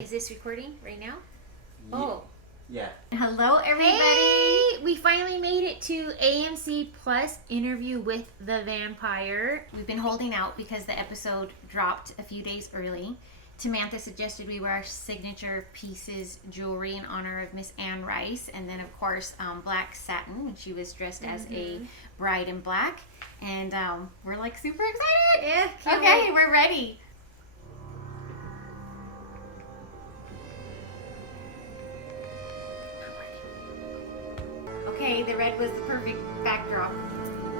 Is this recording right now? Oh. Yeah. Hello, everybody. Hey! We finally made it to AMC Plus interview with the vampire. We've been holding out because the episode dropped a few days early. Samantha suggested we wear our signature pieces jewelry in honor of Miss Anne Rice. And then, of course, black satin when she was dressed as a bride in black. And we're like super excited. Yeah. Okay, we're ready. Okay, the red was the perfect backdrop.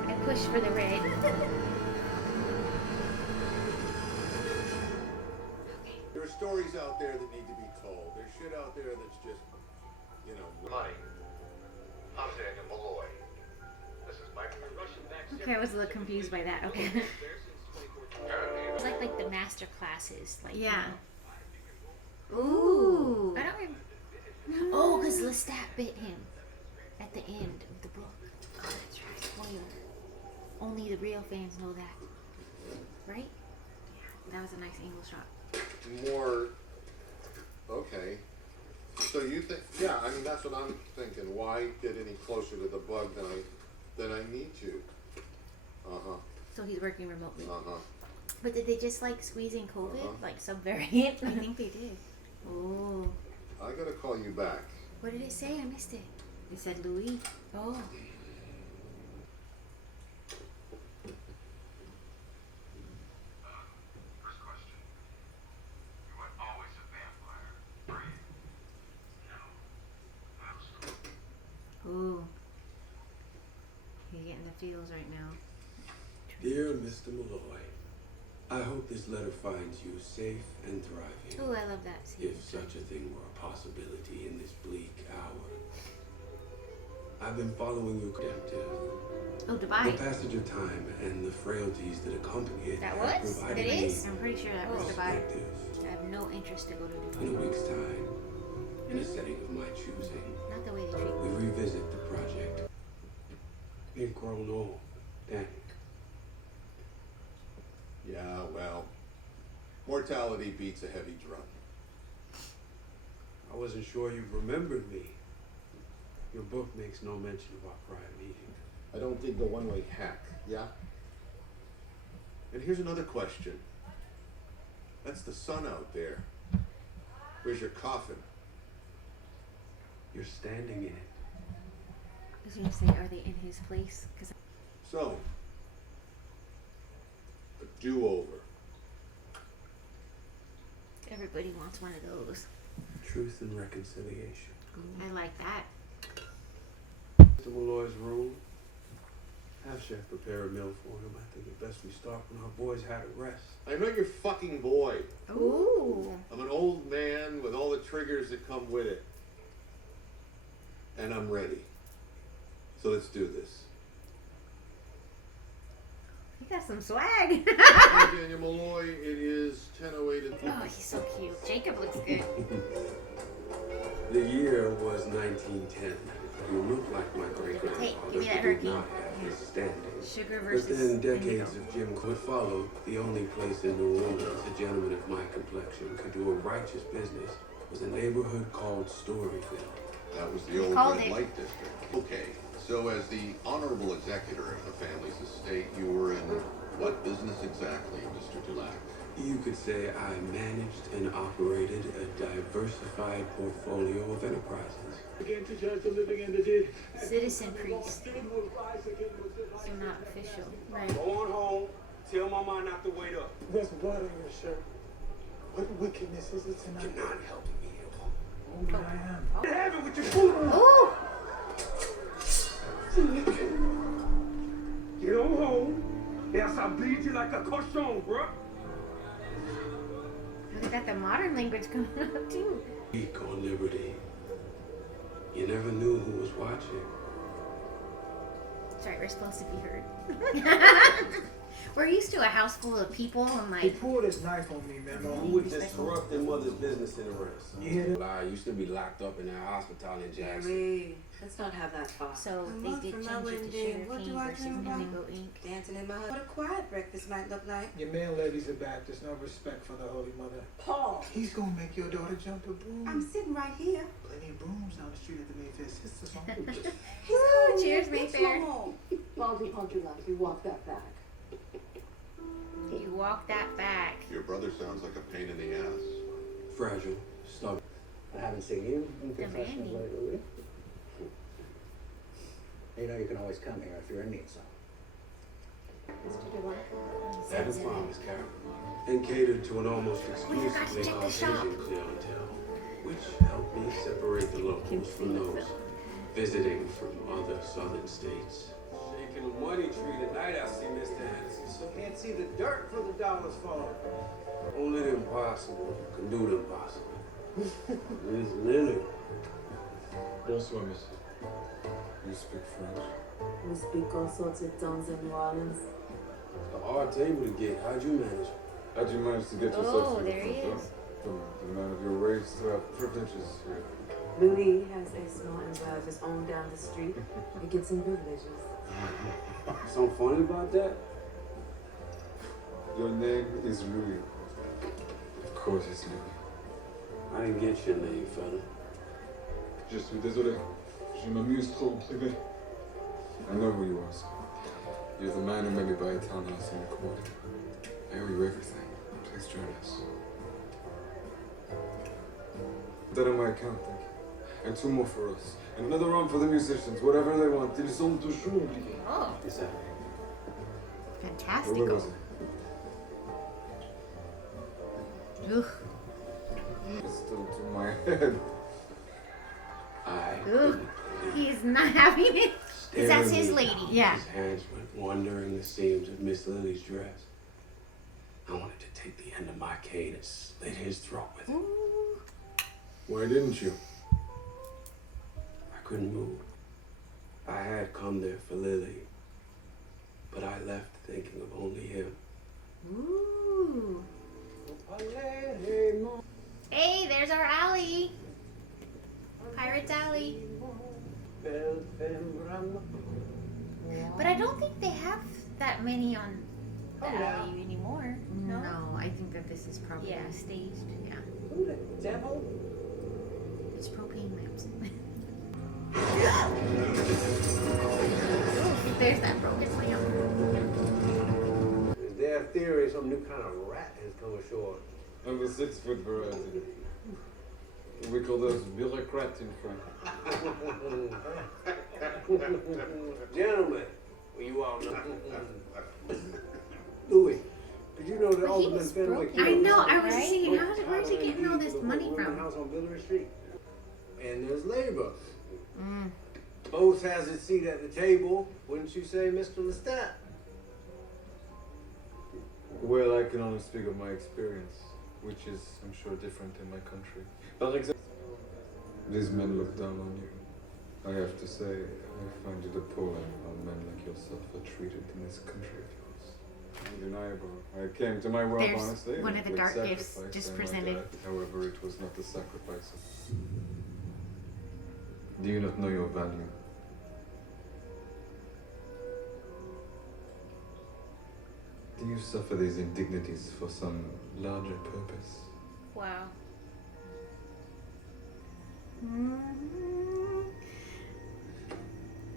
I pushed for the red. There are stories out there that need to be told. There's shit out there that's just, you know... Money. I'm Daniel Malloy. This is Mike Russian back. Okay, I was a little confused by that. Okay. It's like the master classes. Like, Yeah. You know. Ooh. I don't remember. Oh, because Lestat bit him at the end of the book. Oh, that's right. Spoiler. Only the real fans know that. Right? Yeah. That was a nice angle shot. More... Okay. So you think... Yeah, I mean, that's what I'm thinking. Why get any closer to the bug than I need to? Uh-huh. So he's working remotely. Uh-huh. But did they just like squeeze in COVID? Like some variant? I think they did. Oh. I gotta call you back. What did it say? I missed it. It said Louis. Oh. First question. You were always a vampire, were you? No. Ooh. He's getting the feels right now. Dear Mr. Malloy, I hope this letter finds you safe and thriving. Oh, I love that scene. If such a thing were a possibility in this bleak hour. I've been following you redemptive. Oh, The Dubai. passage of time and the frailties that accompany it That have was? provided It me is? I'm pretty sure that was Dubai. perspective. I have no interest to go to In a Dubai. week's time, in a setting of my choosing, Not the way they treat we me. revisit the project. In Chrono, Dank. Yeah, well... Mortality beats a heavy drum. I wasn't sure you remembered me. Your book makes no mention of our prior meeting. I don't dig the one-way hack, yeah? And here's another question. That's the sun out there. Where's your coffin? You're standing in it. I was going to say, are they in his place? Because So, a do-over. everybody wants one of those. Truth and reconciliation. I like that. Mr. Malloy's room. Have Chef prepare a meal for him. I think it best we start when our boys had a rest. I'm not your fucking boy. Ooh. I'm an old man with all the triggers that come with it. And I'm ready. So let's do this. You got some swag. Hey, Daniel Malloy, it is 10:08. Oh, he's so cute. Jacob looks good. The year was 1910. You look like my great-grandfather, Hey, give me that who did hurricane. not have his standing. Sugar versus Within decades indigo. of Jim Crow followed, the only place in New Orleans a gentleman of my complexion could do a righteous business was a neighborhood called Storyville. That was the old Called red it. light district. Okay, so as the honorable executor of the family's estate, you were in what business exactly, Mr. Dulac? You could say I managed and operated a diversified portfolio of enterprises. Again to judge the living and the dead. Citizen priest. So not official. Right. Go on home. Tell Mama not to wait up. There's blood on your shirt. What wickedness is it tonight? You're not helping me at all. Oh, but I am. What happened with your food? Ooh. Get on home. Else I'll bleed you like a cochon, bro. Look at that, the modern language coming up too. Weak on liberty. You never knew who was watching. That's right, we're supposed to be heard. We're used to a house full of people and He like. pulled his knife on me, man. Who would disrupt their mother's business in a rest? You hear that? I used to be locked up in that hospital in Jackson. Wait, let's not have that talk. So A they month did from change now, it when to they- Sugar what King do I versus dream about? Indigo Ink. Dancing in my hut. What a quiet breakfast might look like. Your man levies a Baptist, no respect for the Holy Mother. Paul. He's gonna make your daughter jump a broom. I'm sitting right here. Plenty of brooms down the street at the Mayfair Sisters Home. He's home. Cheers, It's Mayfair. no more. Baldy, hold your life. You walk that back. You walk that back. Your brother sounds like a pain in the ass. Fragile, stubborn. I haven't seen you in confessions Demanding. lately. You know you can always come here if you're in need of something. Mr. DeWine. That is fine, Miss Carol. And catered to an almost We forgot to exclusively check the shop. Caucasian clientele, which helped me separate the locals from those visiting from other southern states. Shaking a money tree tonight, I see Mr. Anderson. So Can't see the dirt for the dollars falling. only the impossible can do the impossible. Miss Lily. Bonsoir, monsieur. You speak French? We speak all sorts of tongues in New Orleans. It's a hard table to get. How'd you manage? How'd you manage to get Oh, yourself to the there he front is. door? The man of your race to have privileges here. Louis has a small empire of his own down the street. He gets some privileges. Something funny about that? Your name is Louis. Of course it's Louis. I didn't get your name, fella. Je suis désolé. Je m'amuse trop en privé. I know who you are, sir. You're the man who made me buy a townhouse in the quarter. I owe you everything. Please join us. That on my account, thank you. And 2 more for us. And another round for the musicians, whatever they want. Ils sont toujours obligés. Oh, Is that? Where was fantastical. it? Ugh. It's still to my head. I Ugh. He's not having it. Because that's his lady. Yeah. His hands went wandering the seams of Miss Lily's dress. I wanted to take the end of my cane and slit his throat with it. Ooh. Why didn't you? I couldn't move. I had come there for Lily, but I left thinking of only him. Ooh. Hey, there's our alley. Pirates Alley. But I don't think they have that many on the alley anymore. No? No, I think that this is probably Yeah. staged. Yeah. Who the devil? It's propane lamps. There's that broken lamp. Is there a theory some new kind of rat has come ashore? And the 6-foot variety. We call those bureaucrats in France. Gentlemen, well, you all know. Louis, did you know that But he Alderman was Fenway broken. killed I know. I was Right? thinking, where's he getting all this money Women's from? house on Billary Street. And there's labor. Mm. Both has its seat at the table, wouldn't you say, Mr. Lestat? Well, I can only speak of my experience, which is, I'm sure, different in my country. Par exemple, these men look down on you. I have to say, I find it appalling how men like yourself are treated in this country of yours. Undeniable. I came to my wealth There's honestly. one and of the with dark gifts sacrifice, just I might presented. add. However, it was not a sacrifice. Do you not know your value? Do you suffer these indignities for some larger purpose? Wow.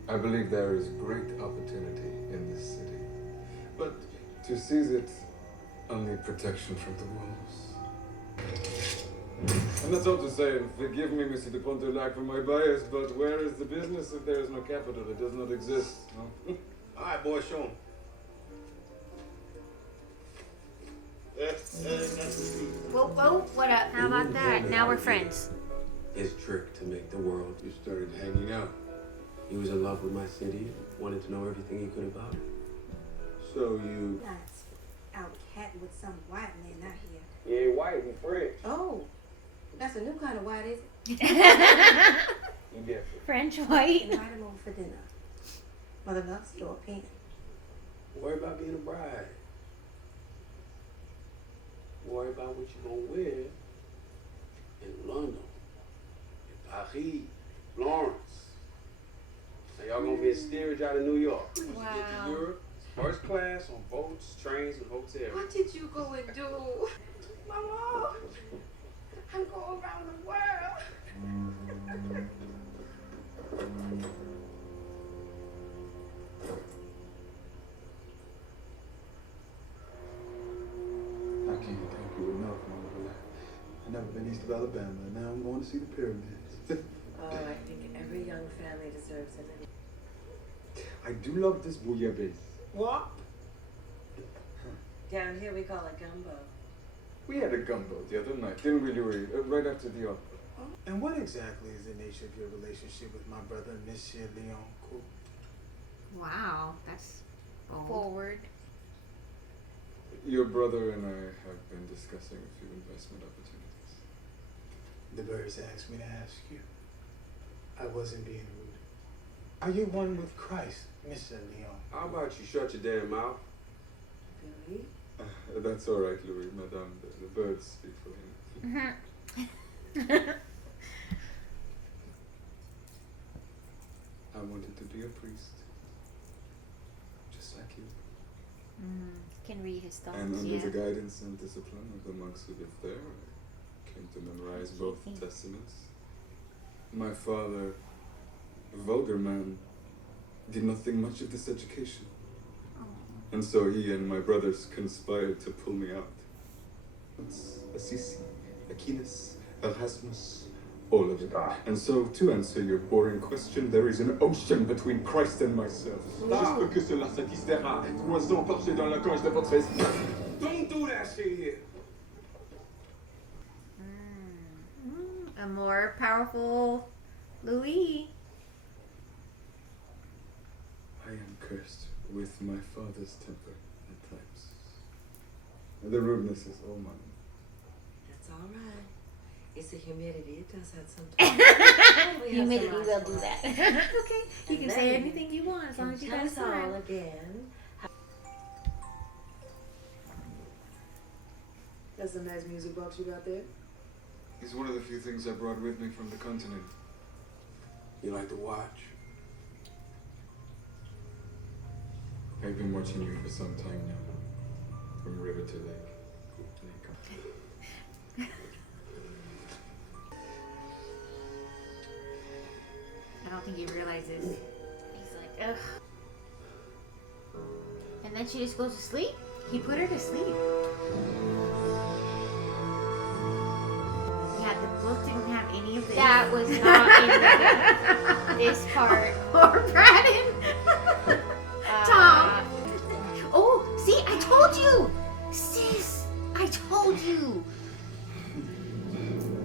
I believe there is great opportunity in this city, but to seize it, only protection from the wolves. And that's all to say, and forgive me, Monsieur de Pontelac, for my bias, but where is the business if there is no capital? It does not exist, no? All right, boy, show him. Whoa, whoa, what up? How about that? Now we're friends. His trick to make the world. You started hanging out. He was in love with my city, wanted to know everything he could about it. So you... That's out catting with some white man out here. Yeah, white and French. Oh, that's a new kind of white, is it? You different. French white. Invite him over for dinner. Mother loves your opinion. Worry about being a bride. Worry about what you're gonna wear in London, in Paris, Florence. Now y'all gonna be in steerage out of New York. Wow. Get to Europe, first class on boats, trains, and hotels. What did you go and do? Mama, I'm going around the world. I can't thank you enough, Mama. I've never been east of Alabama, and now I'm going to see the pyramids. Oh, I think every young family deserves a little. I do love this bouillabaisse. What? Down here we call it gumbo. We had a gumbo the other night, didn't we, Louis? Right after the opera. And what exactly is the nature of your relationship with my brother, Monsieur Leon Cook? Wow, that's forward. Your brother and I have been discussing a few investment opportunities. The birds asked me to ask you. I wasn't being rude. Are you one with Christ, Mr. Leon? How about you shut your damn mouth? Really? That's all right, Louis, Madame. The birds speak for him. I wanted to be a priest, just like you. Can read his thoughts. And under Yeah. the guidance and discipline of the monks who lived there, I came to memorize both testaments. My father, a vulgar man, did not think much of this education. And so he and my brothers conspired to pull me out. It's Assisi, Aquinas, Erasmus, all of it. And so, to answer your boring question, there is an ocean between Christ and myself. J'espère que cela satisfera. 3 ans perché dans la gorge de votre esprit. Don't do that shit here. A more powerful Louis. I am cursed with my father's temper at times. The rudeness is all mine. That's all right. It's the humidity. It does have some. Humidity will do that. Okay, you And can say then anything you want as long as you tell got a us all smile. again. That's some nice music box you got there. It's one of the few things I brought with me from the continent. You like to watch? I've been watching you for some time now. From river to lake. I don't think he realizes. He's like, ugh. And then she just goes to sleep. He put her to sleep. Yeah, the book didn't have any of this. That was not in this part. Or Braden. Tom. Oh, see, I told you. Sis, I told you.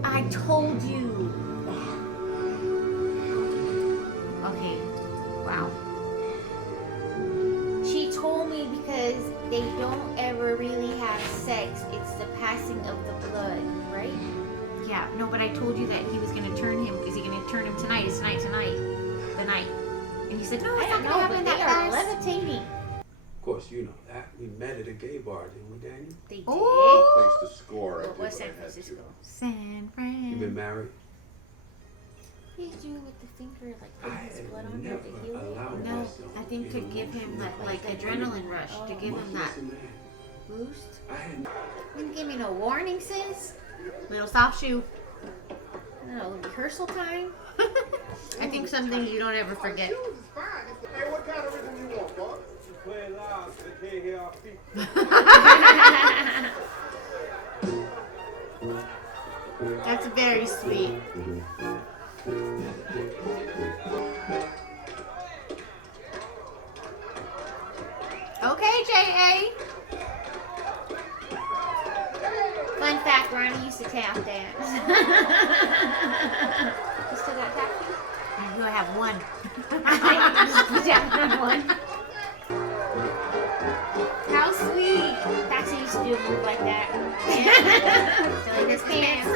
I told you. Okay, wow. She told me because they don't ever really have sex. It's the passing of the blood, right? Yeah, no, but I told you that he was going to turn him. Is he going to turn him tonight? It's tonight, the night. And he said, no, it's not going to happen that fast. Levitating. Of course, you know that. We met at a gay bar, didn't we, Daniel? They did. Place to score. I What did was what San I had Francisco? to. San Fran. You been married? He's doing with the finger, like I putting his had blood on there never to heal it. allowed No, myself I think to to be give him emotional that like like adrenaline rush, to give him that Much less a man. boost. I had You didn't give me no warning, sis. Little soft shoe. No, rehearsal time. I think some things you don't ever forget. Shoes is fine. Hey, what kind of rhythm you want, boss? play loud so they can't hear our feet. That's very sweet. Okay, J.A. Fun fact, Ronnie used to tap dance. You still got tap shoes? I know I have one. I one. How sweet. Paxi used to do a move like that. Yeah. Filling his pants.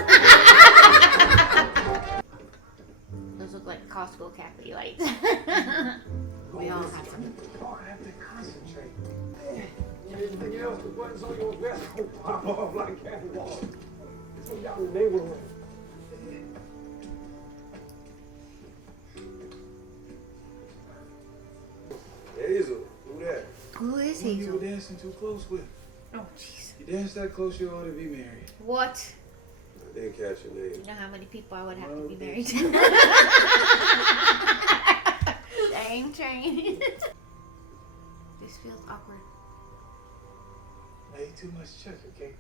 Those look like Costco Cafe lights. We all have some. I have to concentrate. buttons on your vest will pop off like cannonballs. It's from down the neighborhood. Hazel, who that? Who is Who you Hazel? were dancing too close with? Oh, jeez. You dance that close, you ought to be married. What? I didn't catch your name. You know how many people I would have to Well, be married to? Dang train. This feels awkward. I ate too much check, okay?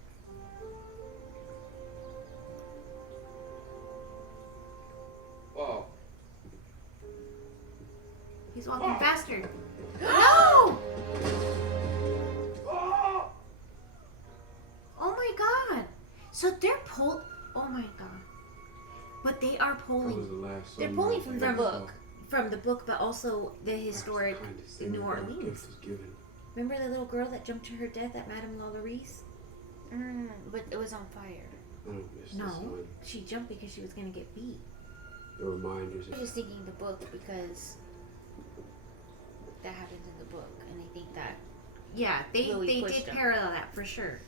Wow. He's walking faster. No! Oh my god. So they're oh my god. But they are That was pulling. the last They're song pulling I from the ever book. saw. From the book, but also the historic That's the kindest thing New that God's Orleans. gift is given. Remember the little girl that jumped to her death at Madame Lalaurie? But it was on fire. I don't miss this No, one. she jumped because she was gonna get beat. The reminders. I was just thinking the book because that happens in the book, and I think that they Louis did pushed him. parallel that for sure.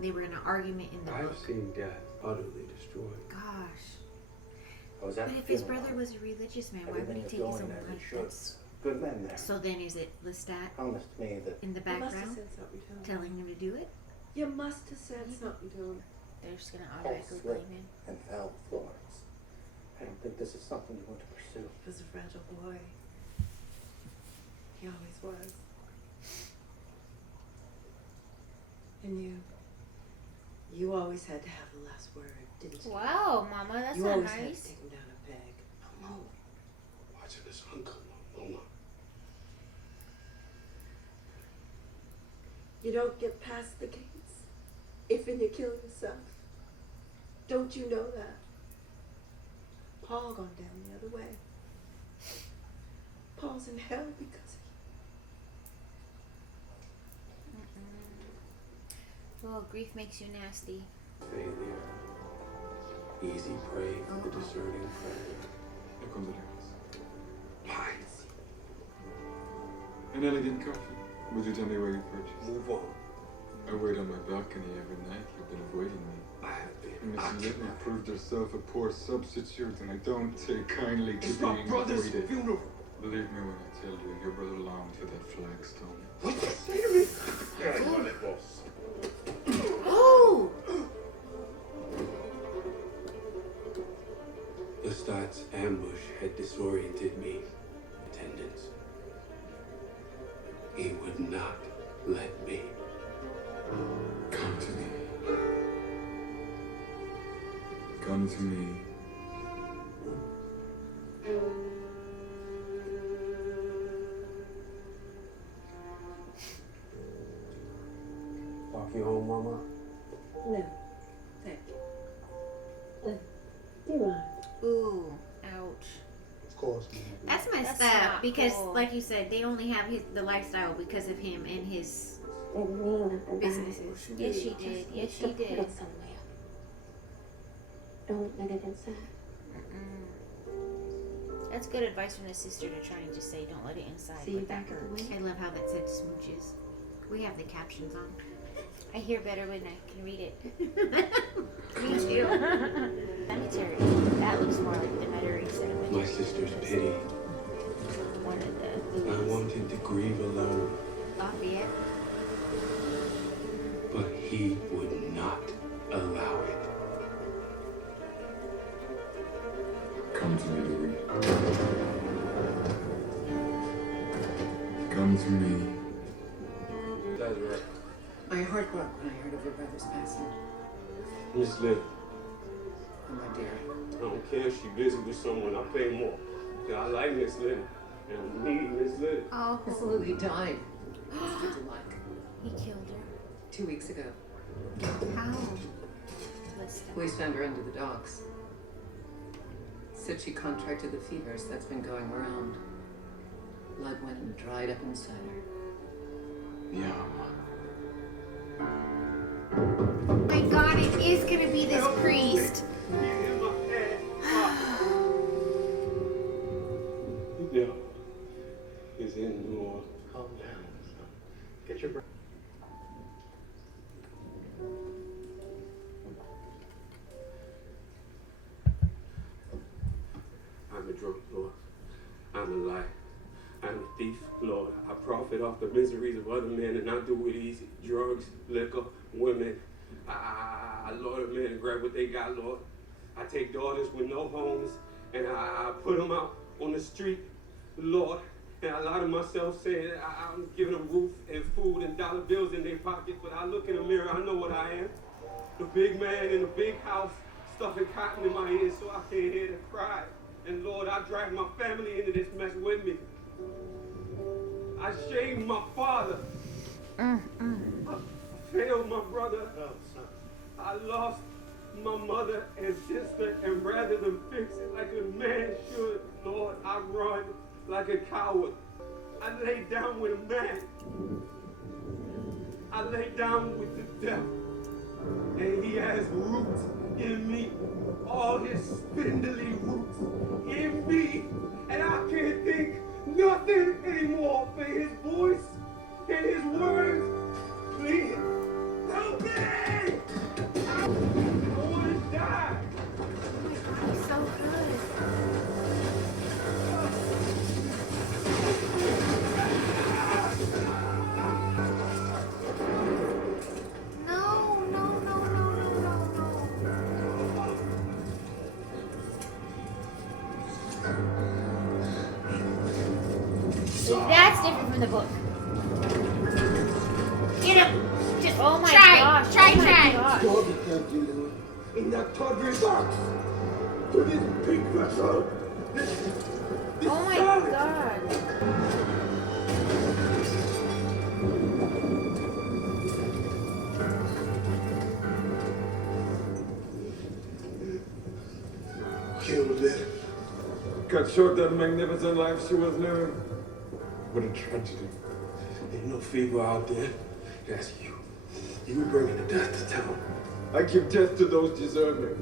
They were in an argument in the I've book. seen death utterly destroyed. Gosh. I was at But the if his funeral. brother was a religious man, why would Everything he was take his going own as it life? should. That's- Good men there. So then is it Lestat Promised me that in the You must have background said something to him. telling him to do it? You must have said something to him. They're just gonna Paul automatically slipped blame him. and fell to Florence. I don't think this is something you want to pursue. He was a fragile boy. He always was. And you always had to have the last word, didn't you? Wow, Mama, that's you not always had nice. to take him down a peg. No, Watching the sun come up, Mama. You don't get past the gates if you kill yourself. Don't you know that? Paul gone down the other way. Paul's in hell because of Well, grief makes you nasty. Failure. Easy prey for the discerning predator. Here comes the news. Lies. An elegant coffee. Would you tell me where you purchased? Move on. I wait on my balcony every night. You've been avoiding me. I have been Miss Linley occupied. proved herself a poor substitute, and I don't take kindly to It's my being brother's avoided. funeral. Believe me when I tell you, your brother longed for that flagstone. What you say to me? Yeah, you want it, boss. Oh! Lestat's ambush had disoriented me. Attendants. He would not let me. Come to me. Come to me. Walk you home, Mama? No, thank you. Do you mind? Ooh, ouch. of course. That's messed That's up not because, cool. like you said, they only have the lifestyle because of him and his Didn't mean nothing by it. businesses. Yes, she did. Yes, she Just put did. it somewhere. Don't let it inside. That's good advice from the sister to try and just say, don't let it inside. See you but that back at the hurts. wing? I love how that said smooches. We have the captions on. I hear better when I can read it. Me too. Cemetery. That looks more like the Metairie cemetery. My sister's pity. One of the I wanted to grieve alone, Lafayette. but he would not allow it. Come to me, Louis. Come to me. That's right. My heart broke when I heard of your brother's passing. Miss Lynn, Oh, my dear. I don't care if she's busy with someone. I pay more. Yeah, I like Miss Lynn. And I need Miss Lynn. Oh, Miss Lily died. What's it like? he killed her. 2 weeks ago. How? Let's Police found her under the docks. Said she contracted the fevers that's been going around. Blood went and dried up inside her. Yeah. my god, it is gonna be this priest. Yeah. He's in New the miseries of other men and not do it easy. Drugs, liquor, women. Lord, men grab what they got, Lord. I take daughters with no homes and I put them out on the street, Lord. And I lie to myself saying I'm giving them roof and food and dollar bills in their pocket, but I look in the mirror, I know what I am. The big man in the big house, stuffing cotton in my ears so I can't hear them cry. And Lord, I drag my family into this mess with me. I shamed my father. I failed my brother. No, son. I lost my mother and sister, and rather than fix it like a man should, Lord, I run like a coward. I lay down with a man. I lay down with the devil. And he has roots in me. All his spindly roots in me. And I can't think nothing anymore but his voice and his words. Please, help me! I want to die. He's so good. That's different from the book. Get him! Oh my gosh. Try. Dog you can't do in that tawdry box. To this pink vessel. This Oh my salad. god. Killed it. Cut short that magnificent life she was living. What a tragedy. Ain't no fever out there. That's you. You were bringing the death to town. I give death to those deserving.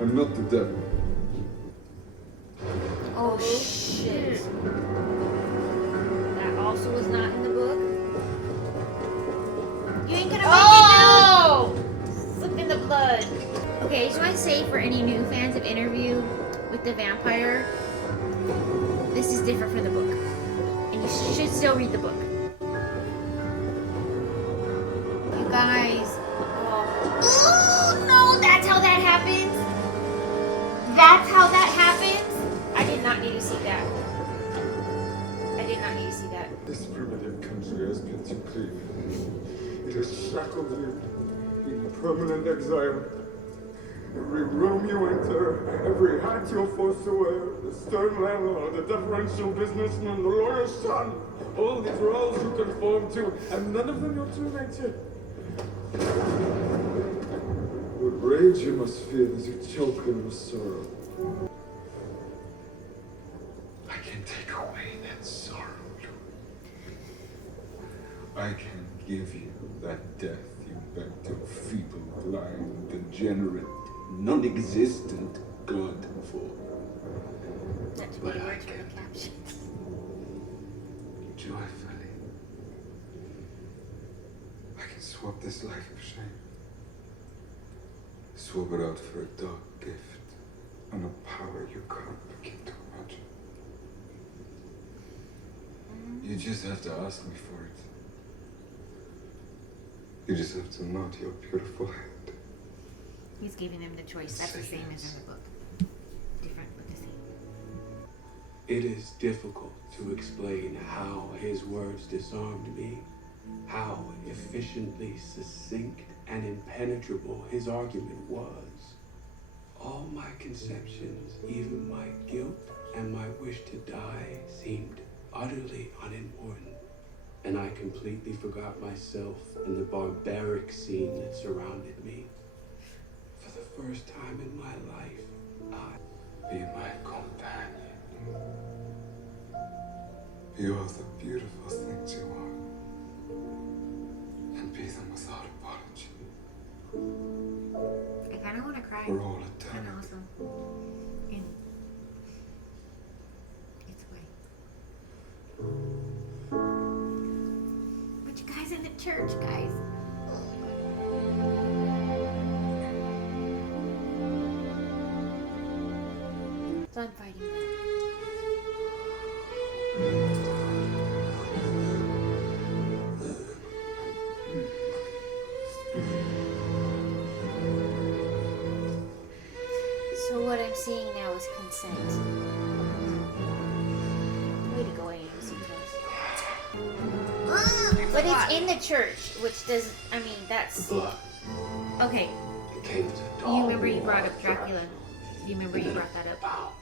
I'm not the devil. Oh shit. That also was not in the book. You ain't gonna make it. Slip in the blood. Okay, I just want to say for any new fans of Interview with the Vampire, this is different from the book. And you should still read the book. You guys. Oh no, that's how that happens. That's how that happens. I did not need to see that. I did not need to see that. This primitive country has been too clean. It has shackled you in permanent exile. Every room you enter, every hat you're forced to wear, the stern landlord, the deferential businessman, the lawyer's son, all these roles you conform to, and none of them your true nature. What rage you must feel as you choke in with sorrow. I can take away that sorrow. I can give you that death you begged your feeble, blind, degenerate, non-existent God for. That's But what I words for can. the captions. Joyfully. I can swap this life of shame. Swap it out for a dark gift and a power you can't begin to imagine. You just have to ask me for it. You just have to nod your beautiful head. He's giving them the choice. That's the same as in the book. Different but the same. It is difficult to explain how his words disarmed me, how efficiently succinct and impenetrable his argument was. All my conceptions, even my guilt and my wish to die, seemed utterly unimportant, and I completely forgot myself and the barbaric scene that surrounded me. For the first time in my life, Be my companion. Be all the beautiful things you are. And be them without apology. I kind of want to cry. For all Kind eternity. of awesome. In its way. But you guys in the church, guys. So I'm fighting that. So what I'm seeing now is consent. Way to go, AMC Plus. But it's in the church, which does, I mean, that's... Blood. Okay. It came to You remember you brought up Dracula. You remember you brought that up? Pounding.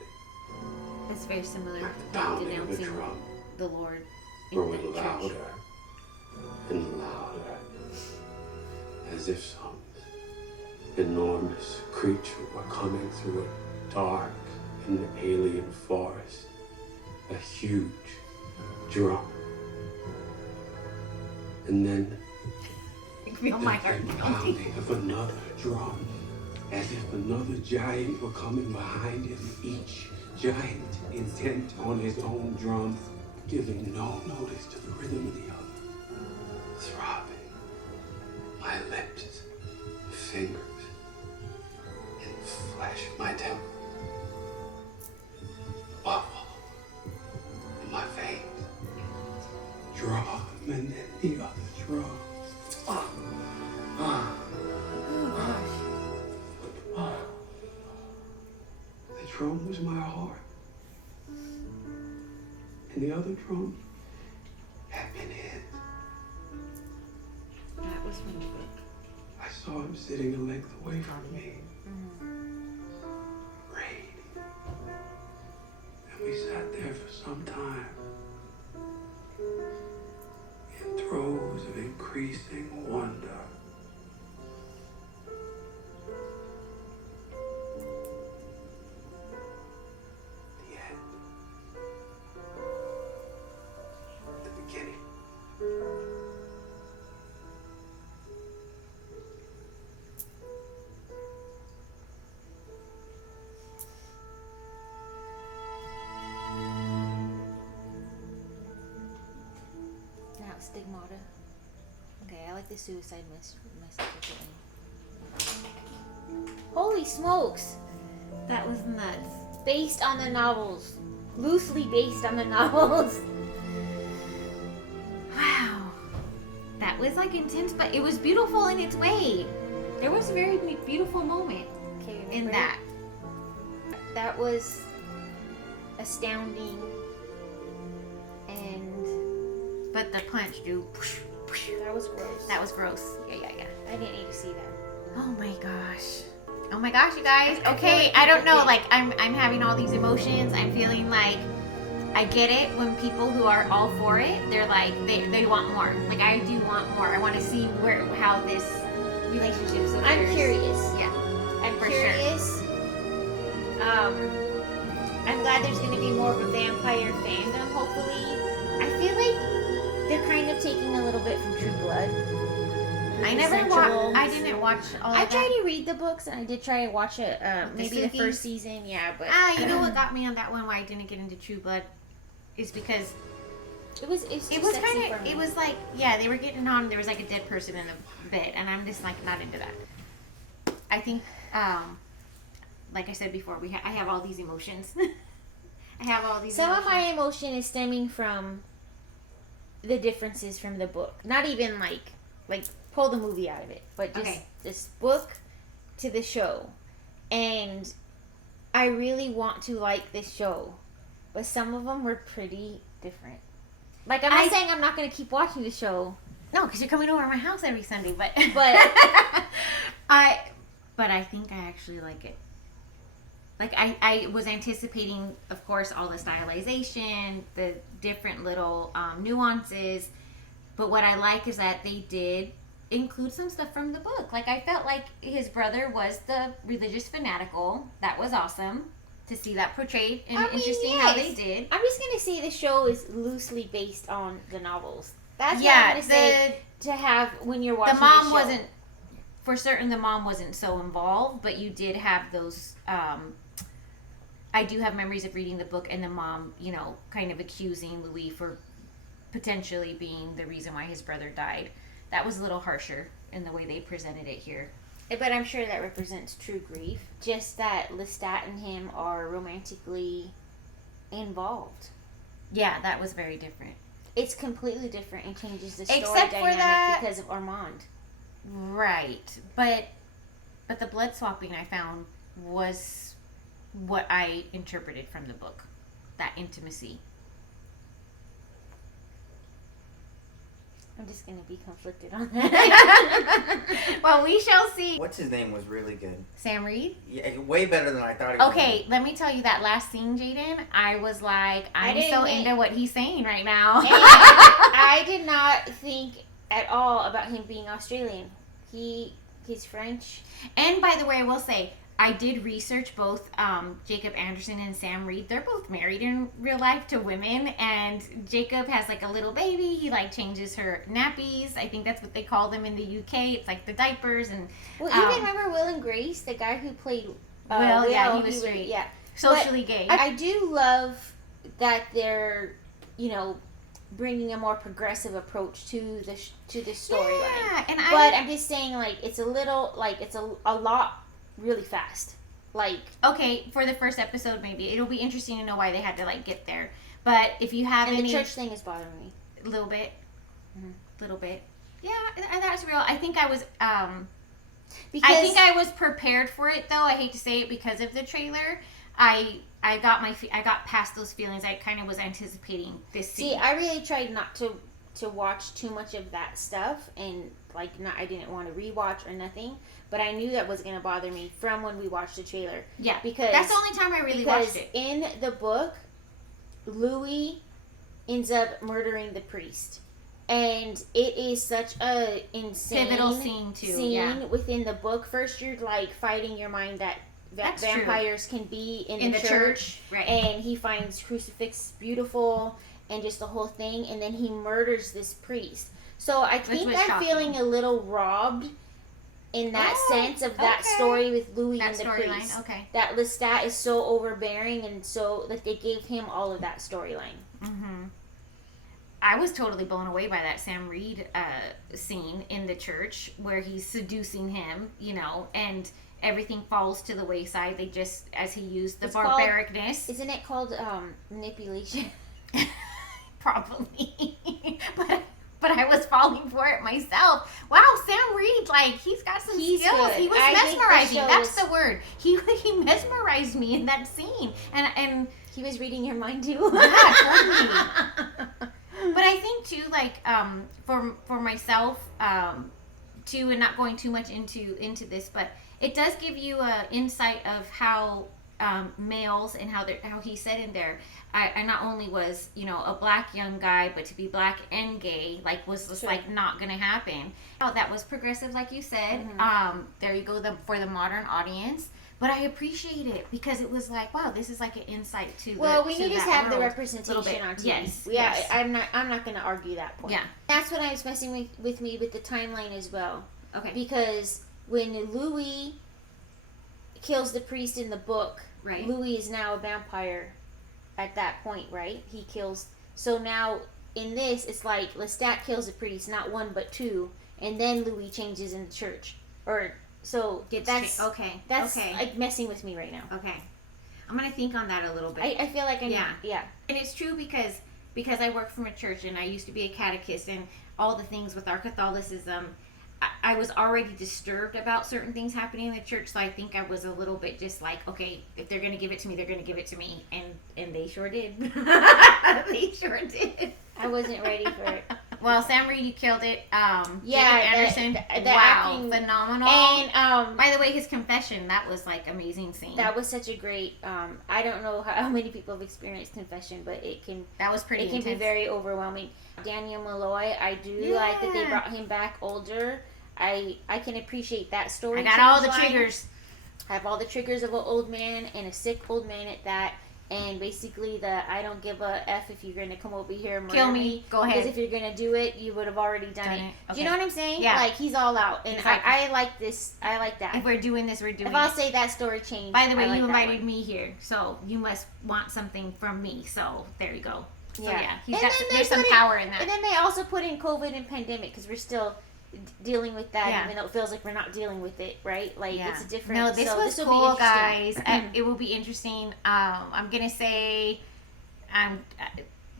That's very similar to him Pounding of the denouncing drum. the Lord in Growing the church. louder and louder. As if some enormous creature were coming through a dark and alien forest. A huge drum. And then Oh my heart. the pounding of another drum. As if another giant were coming behind him, each giant intent on his own drum, giving no notice to the rhythm of the other. Throbbing, my lips, fingers, and flesh of my temple. Buffalo in my veins. Drum, and then the other drum. The drum was my heart. And the other drum had been his. That was from the book. I saw him sitting a length away from me. Reading. And we sat there for some time. In throes of increasing wonder. The end. The beginning. Now stigmata. Okay, I like the suicide message at the end. Holy smokes! That was nuts. Based on the novels. Loosely based on the novels. Wow. That was like intense, but it was beautiful in its way. There was a very beautiful moment in that. That was astounding. But the punch, dude. That was gross. That was gross. Yeah. I didn't need to see that. Oh my gosh. Oh my gosh, you guys. Okay, I don't know. Like, I'm having all these emotions. I'm feeling like I get it when people who are all for it, they're like, they want more. Like, I do want more. I want to see how this relationship is. I'm curious. Yeah. I'm For curious. I'm glad there's going to be more of a vampire fandom, hopefully. I feel like they're kind of taking a little bit from True Blood. I never watched. I didn't watch all of I that. tried to read the books and I did try to watch it. Maybe the Suki? first season, yeah, but You know what got me on that one? Why I didn't get into True Blood is because it was kind of. It was like, yeah, they were getting on. There was like a dead person in the bed, and I'm just like not into that. I think, like I said before, I have all these emotions. I have all these. Some emotions. of my emotion is stemming from the differences from the book. Not even like pull the movie out of it, but just this book to the show. And I really want to like this show, but some of them were pretty different. Like, I'm not saying I'm not going to keep watching the show. No, because you're coming over to my house every Sunday, but I think I actually like it. Like, I was anticipating, of course, all the stylization, the different little nuances, but what I like is that they did include some stuff from the book. Like, I felt like his brother was the religious fanatical. That was awesome to see that portrayed and interesting how they did. I'm just going to say the show is loosely based on the novels. That's what Yeah, I'm going to say to have when you're watching the mom show. wasn't, for certain, the mom wasn't so involved, but you did have those, I do have memories of reading the book and the mom, you know, kind of accusing Louis for potentially being the reason why his brother died. That was a little harsher in the way they presented it here. But I'm sure that represents true grief. Just that Lestat and him are romantically involved. Yeah, that was very different. It's completely different and changes the story Except for dynamic that- because of Armand. Right. But the blood swapping I found was what I interpreted from the book, that intimacy. I'm just gonna be conflicted on that. Well, we shall see. What's his name was really good. Sam Reed? Yeah, way better than I thought he was. Okay, let me tell you that last scene, Jaden. I was like, I'm so didn't- into what he's saying right now. And I did not think at all about him being Australian. He's French. And by the way, I will say, I did research both Jacob Anderson and Sam Reed. They're both married in real life to women, and Jacob has like a little baby. He like changes her nappies. I think that's what they call them in the UK. It's like the diapers and. Well, even remember Will and Grace, the guy who played. Will, yeah, he was straight. Yeah, Socially gay. I do love that they're, bringing a more progressive approach to the storyline. Yeah, and but I'm just saying, like, it's a little, like, it's a lot really fast. Like, okay, for the first episode, maybe it'll be interesting to know why they had to like get there. But if you have and any, the church thing is bothering me a little bit, yeah, that's real. I think I was, because I think I was prepared for it though. I hate to say it because of the trailer. I got past those feelings. I kind of was anticipating this scene. See, I really tried not to watch too much of that stuff, and like, I didn't want to rewatch or nothing. But I knew that was going to bother me from when we watched the trailer. Yeah, because that's the only time I really watched it. In the book, Louis ends up murdering the priest, and it is such a insane pivotal scene too. Within the book. First, you're like fighting your mind that That's vampires true. can be in the church, right? And he finds crucifix beautiful and just the whole thing, and then he murders this priest. So I think I'm feeling a little robbed in that sense of that story with Louis and the priest. Okay. That Lestat is so overbearing, and so like they gave him all of that storyline. Mm-hmm. I was totally blown away by that Sam Reed scene in the church where he's seducing him, and everything falls to the wayside. They just, as he used the barbaricness. Isn't it called manipulation? Probably. But I was falling for it myself. Wow, Sam Reed, like, he's got some skills. Good. He was mesmerizing. That's the word. He mesmerized me in that scene. And he was reading your mind too. Yeah, totally. But I think too, like, for myself, too, and not going too much into this, but it does give you an insight of how males and how he said in there, I not only was a black young guy, but to be black and gay was just like not gonna happen. Oh, that was progressive, like you said. Mm-hmm. There you go, for the modern audience. But I appreciate it because it was like, wow, this is like an insight to. Well, we need to have the representation on TV. Yes, yes. I'm not going to argue that point. Yeah, that's what I was messing with me with the timeline as well. Okay, because when Louis kills the priest in the book, right? Louis is now a vampire at that point, right? He kills. So now in this, it's like Lestat kills the priest, not one but two, and then Louis changes in the church, or. So that's like messing with me right now. Okay, I'm gonna think on that a little bit. I feel like yeah, and it's true because I work from a church and I used to be a catechist and all the things with our Catholicism. I was already disturbed about certain things happening in the church, so I think I was a little bit just like, okay, if they're gonna give it to me, they're gonna give it to me, and they sure did. They sure did. I wasn't ready for it. Well, Sam Reed, you killed it. Yeah, Anderson, the wow, acting, phenomenal. And by the way, his confession, that was like amazing scene. That was such a great. I don't know how many people have experienced confession, but that was pretty. It can be very overwhelming. Daniel Malloy, I do like that they brought him back older. I can appreciate that story. I got all the triggers. I have all the triggers of an old man and a sick old man at that. And basically I don't give a F if you're going to come over here and murder kill me. Go ahead. Because if you're going to do it, you would have already done it. Okay. Do you know what I'm saying? Yeah. Like, he's all out. And exactly. I like this. I like that. If we're doing this, we're doing it. If I'll say that story changed. By the way, you invited me here, so you must want something from me. So there you go. So yeah, there's some power in that. And then they also put in COVID and pandemic because we're still dealing with that, even though it feels like we're not dealing with it, right? Like it's a different. No, this was cool, guys. It will be interesting. I'm gonna say,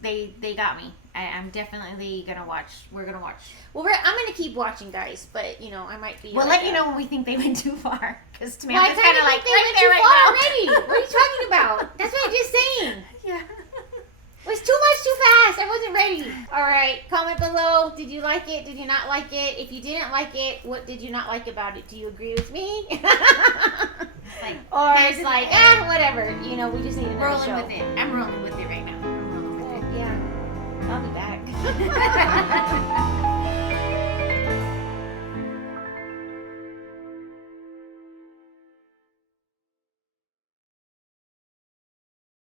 they got me. I'm definitely gonna watch. We're gonna watch. Well, I'm gonna keep watching, guys. But you know, I might be. We'll like let you know when we think they went too far. Because Well, I Samantha's kind of like they right went there too right far now. already. What are you talking about? That's what I'm just saying. Yeah. It was too much too fast. I wasn't ready. All right, comment below. Did you like it? Did you not like it? If you didn't like it, what did you not like about it? Do you agree with me? Or is it like, whatever? You know, we just need another Rolling show. with it. I'm rolling with it right now. I'm rolling with it. Yeah, I'll be back.